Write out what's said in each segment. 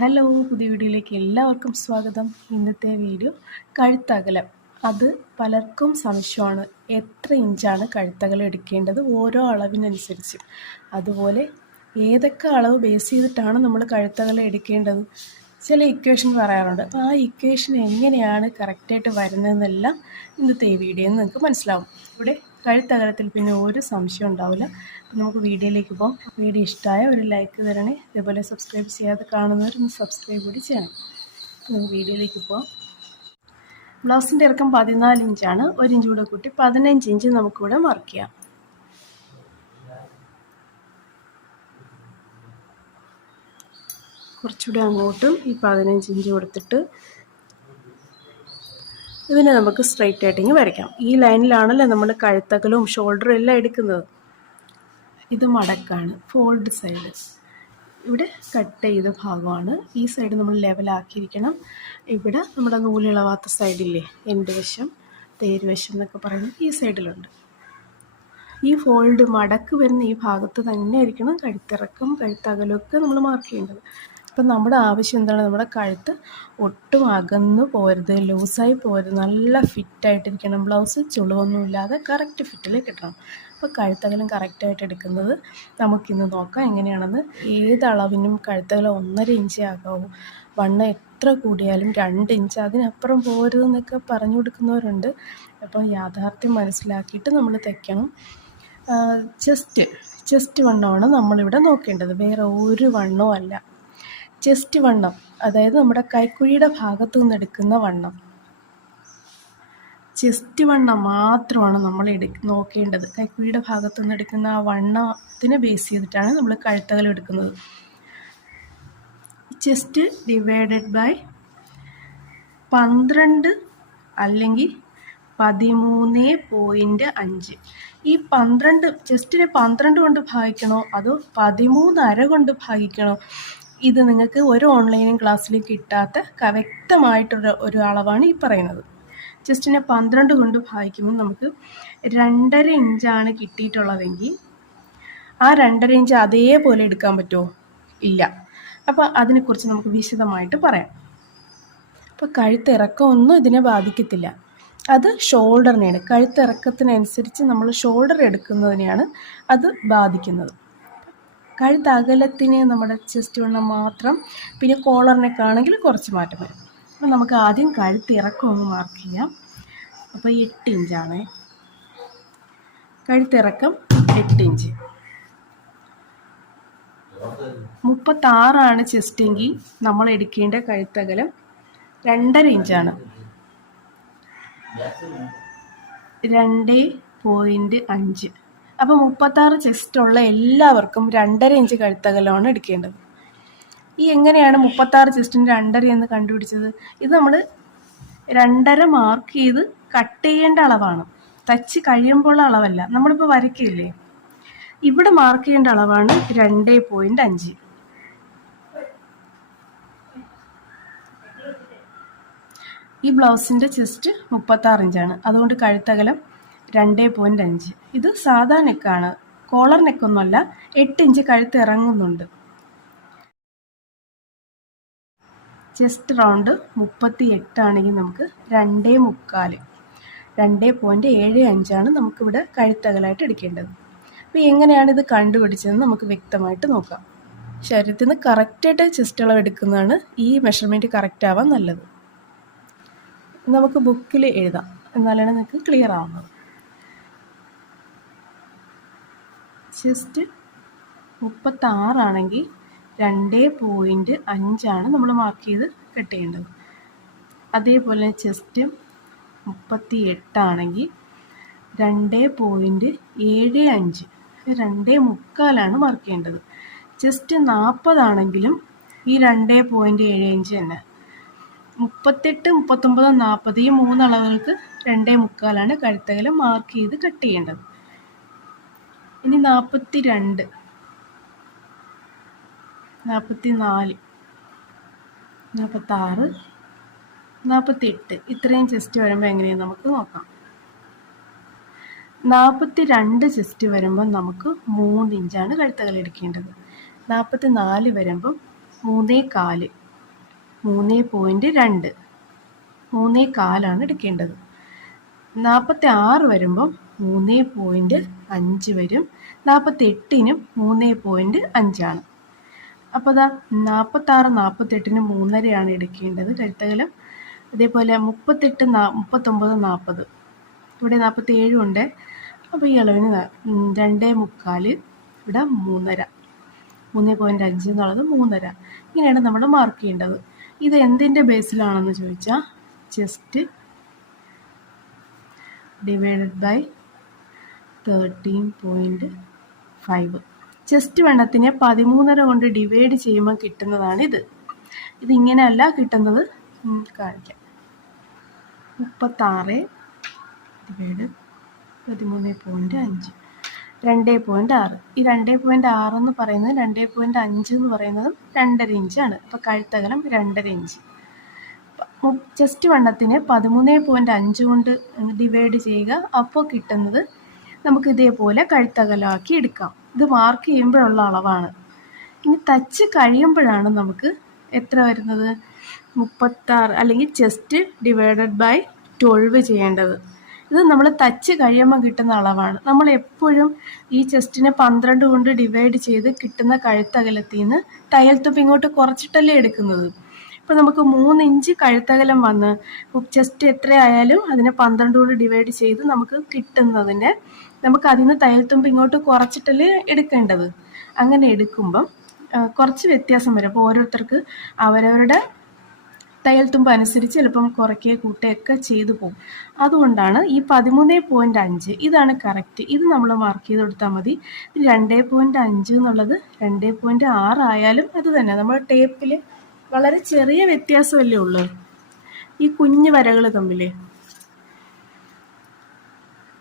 Hello, പുതിയ വീഡിയോയിലേക്ക് എല്ലാവർക്കും സ്വാഗതം. ഇന്നത്തെ വീഡിയോ കഴുത്തകലം. അത് പലർക്കും സംശയമാണ്, എത്ര ഇഞ്ചാണ് കഴുത്തകലം എടുക്കേണ്ടത് ഓരോ അളവിനനുസരിച്ച്. അതുപോലെ ഏതൊക്കെ അളവ് ബേസ് ചെയ്തിട്ടാണ് നമ്മൾ കഴുത്തകലം എടുക്കേണ്ടത്. ചില ഇക്വേഷൻ പറയാറുണ്ട്. ആ ഇക്വേഷൻ എങ്ങനെയാണ് കറക്റ്റായിട്ട് വരുന്നതെന്നെല്ലാം ഇന്നത്തെ ഈ വീഡിയോയിൽ നിങ്ങൾക്ക് മനസ്സിലാവും. ഇവിടെ കഴുത്തകലത്തിൽ പിന്നെ ഒരു സംശയം ഉണ്ടാവില്ല. നമുക്ക് വീഡിയോയിലേക്ക് പോകാം. വീഡിയോ ഇഷ്ടമായ ഒരു ലൈക്ക് തരണേ. അതേപോലെ സബ്സ്ക്രൈബ് ചെയ്യാതെ കാണുന്നവരൊന്ന് സബ്സ്ക്രൈബ് കൂടി ചെയ്യണം. നമുക്ക് വീഡിയോയിലേക്ക് പോകാം. ബ്ലൗസിൻ്റെ ഇറക്കം 14 ഇഞ്ചാണ്. 1 ഇഞ്ച് കൂടെ കൂട്ടി 15 ഇഞ്ച് നമുക്കിവിടെ മാർക്ക് ചെയ്യാം. കുറച്ചുകൂടെ അങ്ങോട്ടും ഈ 15 ഇഞ്ച് കൊടുത്തിട്ട് ഇതിനെ നമുക്ക് സ്ട്രൈറ്റ് ആയിട്ടിങ്ങ് വരയ്ക്കാം. ഈ ലൈനിലാണല്ലോ നമ്മൾ കഴുത്തകലവും ഷോൾഡറും എല്ലാം എടുക്കുന്നത്. ഇത് മടക്കാണ്, ഫോൾഡ് സൈഡ്. ഇവിടെ കട്ട് ചെയ്ത ഭാഗമാണ്. ഈ സൈഡ് നമ്മൾ ലെവലാക്കിയിരിക്കണം. ഇവിടെ നമ്മുടെ നൂലിളവാത്ത സൈഡില്ലേ, എൻ്റെ വശം, തേരുവശം എന്നൊക്കെ പറയുന്നത് ഈ സൈഡിലുണ്ട്. ഈ ഫോൾഡ് മടക്ക് വരുന്ന ഈ ഭാഗത്ത് തന്നെ ആയിരിക്കണം കഴുത്തിറക്കം കഴുത്തകലമൊക്കെ നമ്മൾ മാർക്ക് ചെയ്യേണ്ടത്. അപ്പം നമ്മുടെ ആവശ്യം എന്താണ്? നമ്മുടെ കഴുത്ത് ഒട്ടും അകന്ന് പോരുത്, ലൂസായി പോരുത്, നല്ല ഫിറ്റായിട്ടിരിക്കണം. ബ്ലൗസ് ചുളിവൊന്നുമില്ലാതെ കറക്റ്റ് ഫിറ്റിൽ കിട്ടണം. അപ്പോൾ കഴുത്തകലം കറക്റ്റായിട്ട് എടുക്കുന്നത് നമുക്കിന്ന് നോക്കാം എങ്ങനെയാണെന്ന്. ഏതളവിനും കഴുത്തകലം 1.5 ഇഞ്ചേ ആകാവൂ. വണ്ണം എത്ര കൂടിയാലും 2 ഇഞ്ച്, അതിനപ്പുറം പോരുതെന്നൊക്കെ പറഞ്ഞു കൊടുക്കുന്നവരുണ്ട്. അപ്പോൾ യാഥാർത്ഥ്യം മനസ്സിലാക്കിയിട്ട് നമ്മൾ തയ്ക്കണം. ചെസ്റ്റ് വണ്ണമാണ് നമ്മളിവിടെ നോക്കേണ്ടത്, വേറെ ഒരു വണ്ണവും അല്ല. ചെസ്റ്റ് വണ്ണം, അതായത് നമ്മുടെ കൈക്കുഴിയുടെ ഭാഗത്തു നിന്ന് എടുക്കുന്ന വണ്ണം, ചെസ്റ്റ് വണ്ണം മാത്രമാണ് നമ്മൾ നോക്കേണ്ടത്. കൈക്കുഴിയുടെ ഭാഗത്തു നിന്ന് എടുക്കുന്ന ആ വണ്ണത്തിനെ ബേസ് ചെയ്തിട്ടാണ് നമ്മൾ കഴുത്തകലം എടുക്കുന്നത്. ചെസ്റ്റ് ഡിവൈഡഡ് ബൈ 12 അല്ലെങ്കിൽ 13.5. ഈ 12, ചെസ്റ്റിനെ 12 കൊണ്ട് ഭാഗിക്കണോ അതോ 13.5 കൊണ്ട് ഭാഗിക്കണോ? ഇത് നിങ്ങൾക്ക് ഒരു ഓൺലൈൻ ക്ലാസ്സിൽ കിട്ടാത്ത വ്യക്തമായിട്ടുള്ള ഒരു അളവാണ് ഈ പറയുന്നത്. ചെസ്റ്റിനെ 12 കൊണ്ട് ഭാഗിക്കുമ്പോൾ നമുക്ക് 2.5 ഇഞ്ചാണ് കിട്ടിയിട്ടുള്ളതെങ്കിൽ ആ 2.5 ഇഞ്ച് അതേപോലെ എടുക്കാൻ പറ്റുമോ? ഇല്ല. അപ്പോൾ അതിനെക്കുറിച്ച് നമുക്ക് വിശദമായിട്ട് പറയാം. അപ്പോൾ കഴുത്തിറക്കമൊന്നും ഇതിനെ ബാധിക്കത്തില്ല. അത് ഷോൾഡറിനെയാണ്, കഴുത്തിറക്കത്തിനനുസരിച്ച് നമ്മൾ ഷോൾഡർ എടുക്കുന്നതിനെയാണ് അത് ബാധിക്കുന്നത്. കഴുത്തകലത്തിന് നമ്മുടെ ചെസ്റ്റ് വണ്ണം മാത്രം, പിന്നെ കോളറിനൊക്കെ ആണെങ്കിൽ കുറച്ച് മാറ്റം വരും. അപ്പോൾ നമുക്ക് ആദ്യം കഴുത്തിറക്കം ഒന്ന് മാർക്ക് ചെയ്യാം. അപ്പോൾ 8 ഇഞ്ചാണ് കഴുത്തിറക്കം, 8 ഇഞ്ച്. 36 ചെസ്റ്റെങ്കിൽ നമ്മൾ എടുക്കേണ്ട കഴുത്തകലം 2.5 ഇഞ്ചാണ്. 2.5. അപ്പോൾ 36 ചെസ്റ്റുള്ള എല്ലാവർക്കും 2.5 ഇഞ്ച് കഴുത്തകലമാണ് എടുക്കേണ്ടത്. ഈ എങ്ങനെയാണ് 36 ചെസ്റ്റിന് 2.5 എന്ന് കണ്ടുപിടിച്ചത്? ഇത് നമ്മൾ 2.5 മാർക്ക് ചെയ്ത് കട്ട് ചെയ്യേണ്ട അളവാണ്, തച്ച് കഴിയുമ്പോൾ അളവല്ല. നമ്മളിപ്പോൾ വരയ്ക്കില്ലേ, ഇവിടെ മാർക്ക് ചെയ്യേണ്ട അളവാണ് 2.5. ഈ ബ്ലൗസിൻ്റെ ചെസ്റ്റ് 36 ഇഞ്ചാണ്, അതുകൊണ്ട് കഴുത്തകലം 2.5. ഇത് സാധാ നെക്കാണ്, കോളർ നെക്കൊന്നുമല്ല. 8 ഇഞ്ച് കഴുത്ത് ഇറങ്ങുന്നുണ്ട്. ചെസ്റ്റ് റൗണ്ട് 38 ആണെങ്കിൽ നമുക്ക് 2.75, 2.75 നമുക്കിവിടെ കഴുത്തകലായിട്ട് എടുക്കേണ്ടത്. അപ്പോൾ എങ്ങനെയാണ് ഇത് കണ്ടുപിടിച്ചതെന്ന് നമുക്ക് വ്യക്തമായിട്ട് നോക്കാം. ശരീരത്തിൽ നിന്ന് കറക്റ്റായിട്ട് ചെസ്റ്റ് അളവ് എടുക്കുന്നതാണ് ഈ മെഷർമെൻറ്റ് കറക്റ്റ് ആവാൻ നല്ലത്. നമുക്ക് ബുക്കിൽ എഴുതാം, എന്നാലാണ് നിങ്ങൾക്ക് ക്ലിയർ ആവുന്നത്. ചെസ്റ്റ് 36 ആണെങ്കിൽ 2.5 നമ്മൾ മാർക്ക് ചെയ്ത് കട്ട് ചെയ്യേണ്ടത്. അതേപോലെ ചെസ്റ്റ് 38 ആണെങ്കിൽ 2.75, 2.75 മാർക്ക് ചെയ്യേണ്ടത്. ചെസ്റ്റ് 40 ആണെങ്കിലും ഈ 2.75 തന്നെ. 38, 39, 40 ഈ 3 അളവുകൾക്ക് 2.75 കഴുത്തകലം മാർക്ക് ചെയ്ത് കട്ട് ചെയ്യേണ്ടത്. ഇനി 42, 44, 46, 48 ഇത്രയും ചെസ്റ്റ് വരുമ്പോൾ എങ്ങനെയാണ് നമുക്ക് നോക്കാം. 42 ചെസ്റ്റ് വരുമ്പോൾ നമുക്ക് 3 ഇഞ്ചാണ് കഴുത്തകലം എടുക്കേണ്ടത്. 44 വരുമ്പം 3.25. 3.2 3.4 എടുക്കേണ്ടത്. 46 വരുമ്പം 3.5 വരും. 48-നും 3.5 അപ്പോൾ അതാ 46 48-ന് 3.5 എടുക്കേണ്ടത് കഴുത്തകലം. അതേപോലെ 38 39 40 ഇവിടെ 47 ഉണ്ട്. അപ്പോൾ ഈ അളവിന് 2.25 ഇവിടെ 3.5 3.5 എന്നുള്ളത് 3.5 ഇങ്ങനെയാണ് നമ്മൾ മാർക്ക് ചെയ്യേണ്ടത്. ഇത് എന്തിൻ്റെ ബേസിലാണെന്ന് ചോദിച്ചാൽ ചെസ്റ്റ് ഡിവൈഡഡ് ബൈ 13.5 ചെസ്റ്റ് വണ്ണത്തിനെ 13.5 കൊണ്ട് ഡിവൈഡ് ചെയ്യുമ്പോൾ കിട്ടുന്നതാണ് ഇത്. ഇതിങ്ങനെയല്ല കിട്ടുന്നത്, കാണിക്കാം. 36 ഡിവൈഡ് 13.5 2.6 ഈ 2.6 എന്ന് പറയുന്നത് 2.5 എന്ന് പറയുന്നത് 2.5 ഇഞ്ചാണ്. അപ്പോൾ കഴുത്തകലം 2.5 ഇഞ്ച്. ചെസ്റ്റ് വണ്ണത്തിന് 13.5 കൊണ്ട് ഡിവൈഡ് ചെയ്യുക. അപ്പോൾ കിട്ടുന്നത് നമുക്ക് ഇതേപോലെ കഴുത്തകലമാക്കി എടുക്കാം. ഇത് മാർക്ക് ചെയ്യുമ്പോഴുള്ള അളവാണ്. ഇനി തച്ച് കഴിയുമ്പോഴാണ് നമുക്ക് എത്ര വരുന്നത് 36 അല്ലെങ്കിൽ ചെസ്റ്റ് ഡിവൈഡഡ് ബൈ 12 ചെയ്യേണ്ടത്. ഇത് നമ്മൾ തച്ച് കഴിയുമ്പോൾ കിട്ടുന്ന അളവാണ്. നമ്മൾ എപ്പോഴും ഈ ചെസ്റ്റിനെ 12 കൊണ്ട് ഡിവൈഡ് ചെയ്ത് കിട്ടുന്ന കഴുത്തകലത്തിൽ നിന്ന് തയ്യൽ തുമ്പ് ഇങ്ങോട്ട് കുറച്ചിട്ടല്ലേ എടുക്കുന്നത്. ഇപ്പോൾ നമുക്ക് 3 ഇഞ്ച് കഴുത്തകലം വന്ന് ചെസ്റ്റ് എത്രയായാലും അതിനെ 12 കൊണ്ട് ഡിവൈഡ് ചെയ്ത് നമുക്ക് കിട്ടുന്നതിൻ്റെ നമുക്ക് അതിൽ നിന്ന് തയ്യൽ തുമ്പ് ഇങ്ങോട്ട് കുറച്ചിട്ടല്ലേ എടുക്കേണ്ടത്. അങ്ങനെ എടുക്കുമ്പം കുറച്ച് വ്യത്യാസം വരും. അപ്പോൾ ഓരോരുത്തർക്ക് അവരവരുടെ തയ്യൽ തുമ്പ് അനുസരിച്ച് ചിലപ്പം കുറയ്ക്കുകയോ കൂട്ടുകയൊക്കെ ചെയ്തു പോകും. അതുകൊണ്ടാണ് ഈ 13.5 ഇതാണ് കറക്റ്റ്. ഇത് നമ്മൾ മാർക്ക് ചെയ്ത് കൊടുത്താൽ മതി. 2.5 എന്നുള്ളത് 2.6 ആയാലും അത് തന്നെ. നമ്മൾ ടേപ്പിൽ വളരെ ചെറിയ വ്യത്യാസമല്ലേ ഉള്ളൂ, ഈ കുഞ്ഞു വരകൾ തമ്മിൽ.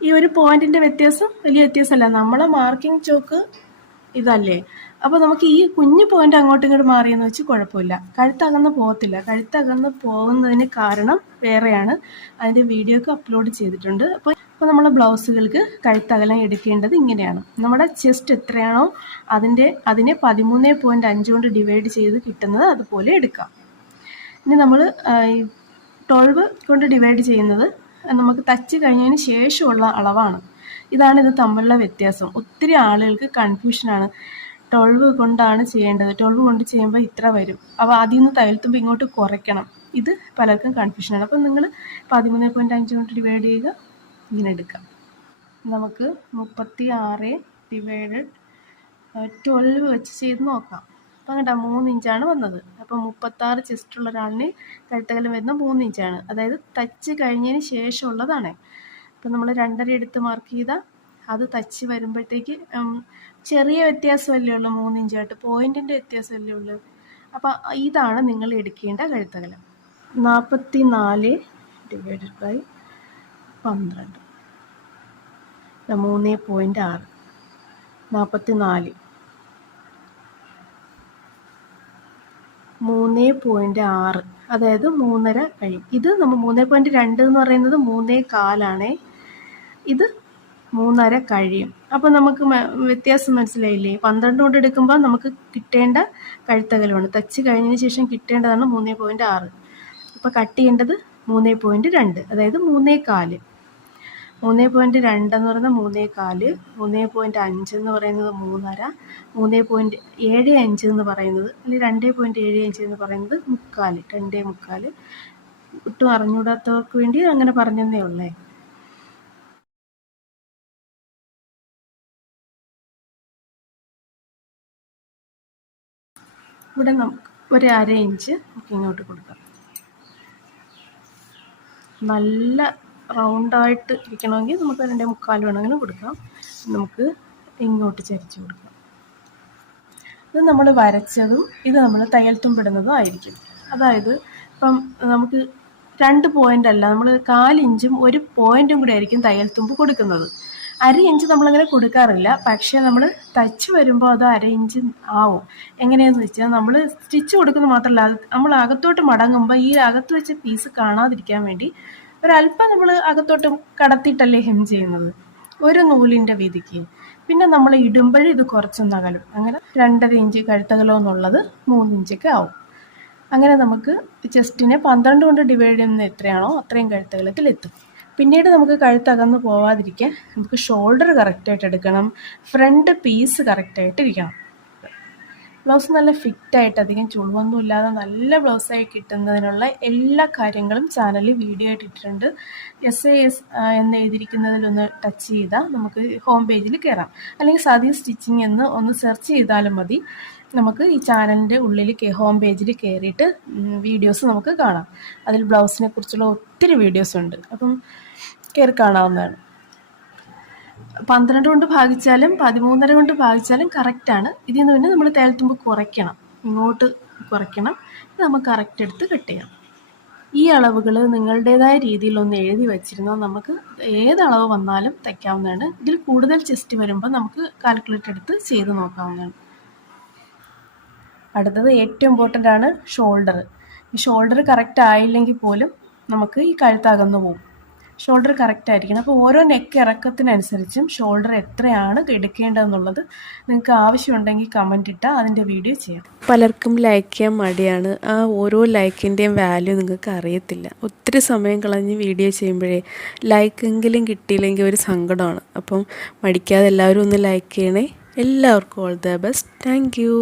ഈ ഒരു പോയിന്റിന്റെ വ്യത്യാസം വലിയ വ്യത്യാസമല്ല. നമ്മളെ മാർക്കിംഗ് ചോക്ക് ഇതല്ലേ. അപ്പോൾ നമുക്ക് ഈ കുഞ്ഞു പോയിന്റ് അങ്ങോട്ടും ഇങ്ങോട്ട് മാറിയെന്ന് വെച്ച് കുഴപ്പമില്ല. കഴുത്തകന്ന് പോകത്തില്ല. കഴുത്തകന്ന് പോകുന്നതിന് കാരണം വേറെയാണ്. അതിൻ്റെ വീഡിയോ ഒക്കെ അപ്ലോഡ് ചെയ്തിട്ടുണ്ട്. അപ്പോൾ നമ്മളെ ബ്ലൗസുകൾക്ക് കഴുത്തകലം എടുക്കേണ്ടത് ഇങ്ങനെയാണ്. നമ്മുടെ ചെസ്റ്റ് എത്രയാണോ അതിനെ 13.5 കൊണ്ട് ഡിവൈഡ് ചെയ്ത് കിട്ടുന്നത് അതുപോലെ എടുക്കാം. ഇനി നമ്മൾ 12 കൊണ്ട് ഡിവൈഡ് ചെയ്യുന്നത് നമുക്ക് തച്ച് കഴിഞ്ഞതിന് ശേഷമുള്ള അളവാണ്. ഇതാണ് ഇത് തമ്മിലുള്ള വ്യത്യാസം. ഒത്തിരി ആളുകൾക്ക് കൺഫ്യൂഷനാണ്. 12 കൊണ്ടാണ് ചെയ്യേണ്ടത്, 12 കൊണ്ട് ചെയ്യുമ്പോൾ ഇത്ര വരും, അപ്പോൾ അതിൽ നിന്ന് തയ്യൽ തുമ്പ് ഇങ്ങോട്ട് കുറയ്ക്കണം. ഇത് പലർക്കും കൺഫ്യൂഷനാണ്. അപ്പം നിങ്ങൾ 13.5 കൊണ്ട് ഡിവൈഡ് ചെയ്യുക, ഇങ്ങനെ എടുക്കാം. നമുക്ക് 36 ഡിവൈഡഡ് 12 വെച്ച് ചെയ്ത് നോക്കാം. അപ്പം കണ്ടാ 3 ഇഞ്ചാണ് വന്നത്. അപ്പം 36 ചെസ്റ്റുള്ള ഒരാളിന് കഴുത്തകലം വരുന്ന 3 ഇഞ്ചാണ്. അതായത് തച്ച് കഴിഞ്ഞതിന് ശേഷമുള്ളതാണ്. അപ്പം നമ്മൾ 2.5 എടുത്ത് മാർക്ക് ചെയ്താൽ അത് തച്ച് വരുമ്പോഴത്തേക്ക് ചെറിയ വ്യത്യാസമല്ലേ ഉള്ളൂ, 3 ഇഞ്ചായിട്ട് പോയിന്റിൻ്റെ വ്യത്യാസമല്ലേ ഉള്ളൂ. അപ്പം ഇതാണ് നിങ്ങൾ എടുക്കേണ്ട കഴുത്തകലം. 44 ഡിവൈഡഡ് ബൈ 12 3.6 44 3.6 അതായത് 3.5 കഴിയും. ഇത് നമ്മൾ 3.2 എന്ന് പറയുന്നത് 3.4 ഇത് 3.5 കഴിയും. അപ്പോൾ നമുക്ക് വ്യത്യാസം മനസ്സിലായില്ലേ? 12 കൊണ്ട് എടുക്കുമ്പോൾ നമുക്ക് കിട്ടേണ്ട കഴുത്തകലമാണ്. തച്ച് കഴിഞ്ഞതിന് ശേഷം കിട്ടേണ്ടതാണ് 3.6. അപ്പോൾ കട്ട് ചെയ്യേണ്ടത് 3.2 അതായത് 3.4. 3.2 എന്ന് പറയുന്നത് 3.4, 3.5 എന്ന് പറയുന്നത് 3.5, 3.75 എന്ന് പറയുന്നത് അല്ലെങ്കിൽ 2.75 എന്ന് പറയുന്നത് 3.4, 2.25. ഒട്ടും അറിഞ്ഞുകൂടാത്തവർക്ക് വേണ്ടി അങ്ങനെ പറഞ്ഞതേ ഉള്ളേ. ഇവിടെ നമുക്ക് ഒരു 1/2 ഇഞ്ച് നമുക്ക് ഇങ്ങോട്ട് കൊടുക്കാം. നല്ല റൗണ്ടായിട്ട് ഇരിക്കണമെങ്കിൽ നമുക്ക് 2.25 വേണമെങ്കിലും കൊടുക്കാം. നമുക്ക് ഇങ്ങോട്ട് ചരിച്ച് കൊടുക്കാം. ഇത് നമ്മൾ വരച്ചതും ഇത് നമ്മൾ തയ്യൽ തുമ്പിടുന്നതും ആയിരിക്കും. അതായത് ഇപ്പം നമുക്ക് 2 പോയിന്റ് അല്ല, നമ്മൾ 4 ഇഞ്ചും 1 പോയിന്റും കൂടി ആയിരിക്കും തയ്യൽ തുമ്പ് കൊടുക്കുന്നത്. 1/2 ഇഞ്ച് നമ്മളങ്ങനെ കൊടുക്കാറില്ല. പക്ഷേ നമ്മൾ തച്ച് വരുമ്പോൾ അത് 1/2 ഇഞ്ച് ആവും. എങ്ങനെയാണെന്ന് വെച്ചാൽ നമ്മൾ സ്റ്റിച്ച് കൊടുക്കുന്നത് മാത്രമല്ല, നമ്മൾ അകത്തോട്ട് മടങ്ങുമ്പോൾ ഈ അകത്ത് വെച്ച പീസ് കാണാതിരിക്കാൻ വേണ്ടി ഒരല്പം നമ്മൾ അകത്തോട്ട് കടത്തിയിട്ടല്ലേ ഹെം ചെയ്യുന്നത്, ഒരു നൂലിൻ്റെ വീതിക്ക്. പിന്നെ നമ്മൾ ഇടുമ്പോഴും ഇത് കുറച്ചൊന്നകലും. അങ്ങനെ 2.5 ഇഞ്ച് കഴുത്തകലം എന്നുള്ളത് 3 ഇഞ്ചൊക്കെ ആവും. അങ്ങനെ നമുക്ക് ചെസ്റ്റിനെ 12 കൊണ്ട് ഡിവൈഡ് ചെയ്യുന്നത് എത്രയാണോ അത്രയും കഴുത്തകലത്തിലെത്തും. പിന്നീട് നമുക്ക് കഴുത്തകന്ന് പോവാതിരിക്കാൻ നമുക്ക് ഷോൾഡർ കറക്റ്റായിട്ട് എടുക്കണം, ഫ്രണ്ട് പീസ് കറക്റ്റായിട്ട് ഇരിക്കണം. ബ്ലൗസ് നല്ല ഫിറ്റായിട്ട് അധികം ചുളിവൊന്നും ഇല്ലാതെ നല്ല ബ്ലൗസായി കിട്ടുന്നതിനുള്ള എല്ലാ കാര്യങ്ങളും ചാനലിൽ വീഡിയോ ആയിട്ട് ഇട്ടിട്ടുണ്ട്. SAS എന്ന് എഴുതിയിരിക്കുന്നതിലൊന്ന് ടച്ച് ചെയ്താൽ നമുക്ക് ഹോം പേജിൽ കയറാം, അല്ലെങ്കിൽ സതി സ്റ്റിച്ചിങ് എന്ന് ഒന്ന് സെർച്ച് ചെയ്താലും മതി. നമുക്ക് ഈ ചാനലിൻ്റെ ഉള്ളിൽ ഹോം പേജിൽ കയറിയിട്ട് വീഡിയോസ് നമുക്ക് കാണാം. അതിൽ ബ്ലൗസിനെ കുറിച്ചുള്ള ഒത്തിരി വീഡിയോസ് ഉണ്ട്, അപ്പം കയറി കാണാവുന്നതാണ്. 12 കൊണ്ട് ഭാഗിച്ചാലും 13.5 കൊണ്ട് ഭാഗിച്ചാലും കറക്റ്റാണ്. ഇതിൽ നിന്ന് പിന്നെ നമ്മൾ തേൽത്തുമ്പ് കുറയ്ക്കണം, ഇങ്ങോട്ട് കുറയ്ക്കണം. ഇത് നമുക്ക് കറക്റ്റ് എടുത്ത് കട്ട് ചെയ്യാം. ഈ അളവുകൾ നിങ്ങളുടേതായ രീതിയിൽ ഒന്ന് എഴുതി വെച്ചിരുന്നാൽ നമുക്ക് ഏതളവ് വന്നാലും തയ്ക്കാവുന്നതാണ്. ഇതിൽ കൂടുതൽ ചെസ്റ്റ് വരുമ്പോൾ നമുക്ക് കാൽക്കുലേറ്റ് എടുത്ത് ചെയ്ത് നോക്കാവുന്നതാണ്. അടുത്തത് ഏറ്റവും ഇമ്പോർട്ടൻ്റ് ആണ് ഷോൾഡർ. ഈ ഷോൾഡർ കറക്റ്റ് ആയില്ലെങ്കിൽ പോലും നമുക്ക് ഈ കഴുത്തകന്നു പോകും. ഷോൾഡർ കറക്റ്റ് ആയിരിക്കണം. അപ്പോൾ ഓരോ നെക്ക് ഇറക്കത്തിനനുസരിച്ചും ഷോൾഡർ എത്രയാണ് എടുക്കേണ്ടതെന്നുള്ളത് നിങ്ങൾക്ക് ആവശ്യമുണ്ടെങ്കിൽ കമൻറ്റ് ഇട്ടാൽ അതിൻ്റെ വീഡിയോ ചെയ്യാം. പലർക്കും ലൈക്ക് ചെയ്യാൻ മടിയാണ്. ആ ഓരോ ലൈക്കിൻ്റെയും വാല്യൂ നിങ്ങൾക്ക് അറിയത്തില്ല. ഒത്തിരി സമയം കളഞ്ഞ് വീഡിയോ ചെയ്യുമ്പോഴേ ലൈക്കെങ്കിലും കിട്ടിയില്ലെങ്കിൽ ഒരു സങ്കടമാണ്. അപ്പം മടിക്കാതെ എല്ലാവരും ഒന്ന് ലൈക്ക് ചെയ്യണേ. എല്ലാവർക്കും all the best. Thank you.